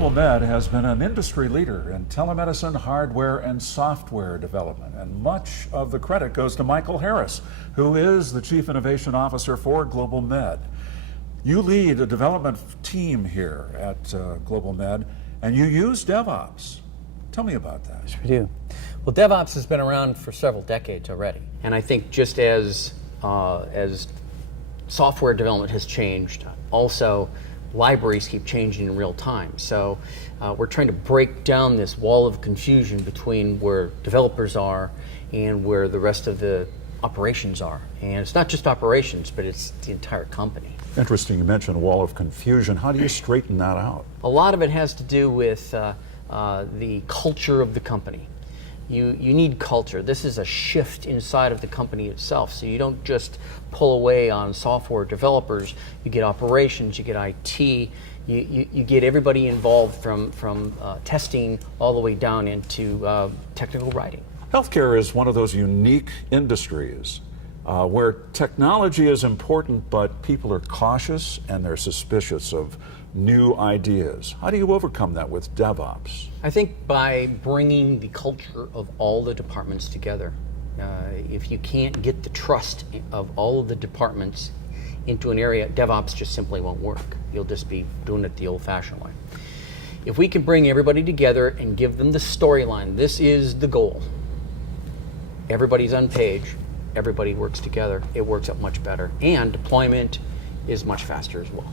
GlobalMed has been an industry leader in telemedicine hardware and software development, and much of the credit goes to Michael Harris, who is the Chief Innovation Officer for GlobalMed. You lead a development team here at GlobalMed, and you use Devops. Tell me about that. Yes, we do. Well, Devops has been around for several decades already, and I think just as software development has changed, also libraries keep changing in real time. So we're trying to break down this wall of confusion between where developers are and where the rest of the operations are. And it's not just operations, but it's the entire company. Interesting, you mentioned a wall of confusion. How do you straighten that out? A lot of it has to do with the culture of the company. You need culture. This is a shift inside of the company itself. So you don't just pull away on software developers. You get operations, you get IT, you get everybody involved from testing all the way down into technical writing. Healthcare is one of those unique industries where technology is important, but people are cautious and they're suspicious of new ideas. How do you overcome that with Devops? I think by bringing the culture of all the departments together. If you can't get the trust of all of the departments into an area, Devops just simply won't work. You'll just be doing it the old-fashioned way. If we can bring everybody together and give them the storyline, this is the goal. Everybody's on page, everybody works together, it works out much better, and deployment is much faster as well.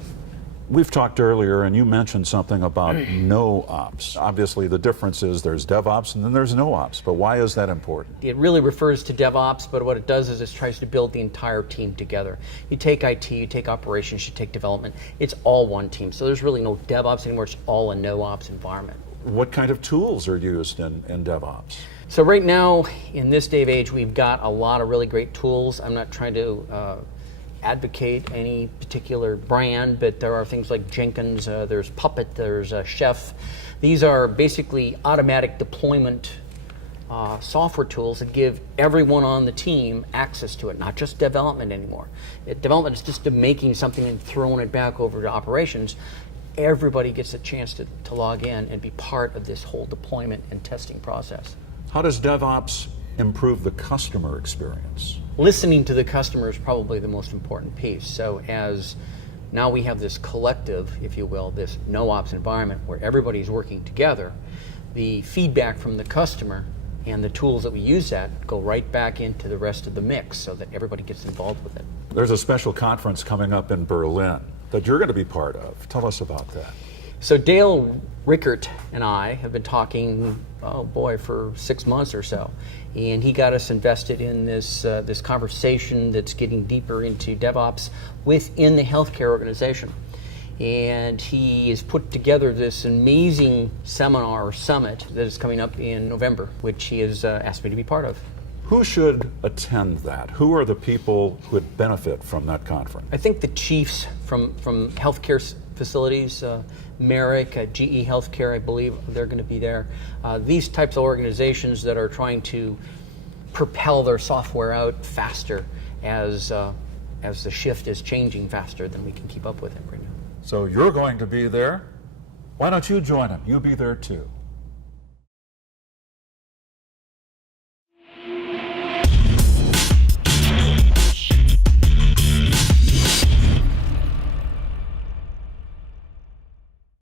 We've talked earlier, and you mentioned something about no ops. Obviously, the difference is there's DevOps and then there's no ops, but why is that important? It really refers to DevOps, but what it does is it tries to build the entire team together. You take IT, you take operations, you take development, it's all one team. So there's really no DevOps anymore, it's all a no ops environment. What kind of tools are used in DevOps? So right now, in this day of age, we've got a lot of really great tools. I'm not trying to advocate any particular brand, but there are things like Jenkins, there's Puppet, there's Chef. These are basically automatic deployment software tools that give everyone on the team access to it, not just development anymore. Development is just making something and throwing it back over to operations. Everybody gets a chance to log in and be part of this whole deployment and testing process. How does DevOps improve the customer experience? Listening to the customer is probably the most important piece. So as now we have this collective, if you will, this no-ops environment where everybody's working together, the feedback from the customer and the tools that we use that go right back into the rest of the mix so that everybody gets involved with it. There's a special conference coming up in Berlin that you're going to be part of. Tell us about that. So Dale Rickert and I have been talking, for 6 months or so, and he got us invested in this this conversation that's getting deeper into DevOps within the healthcare organization. And he has put together this amazing seminar or summit that is coming up in November, which he has asked me to be part of. Who should attend that? Who are the people who would benefit from that conference? I think the chiefs from healthcare facilities, Merrick, GE Healthcare, I believe they're going to be there. These types of organizations that are trying to propel their software out faster as the shift is changing faster than we can keep up with it right now. So you're going to be there. Why don't you join them? You'll be there too.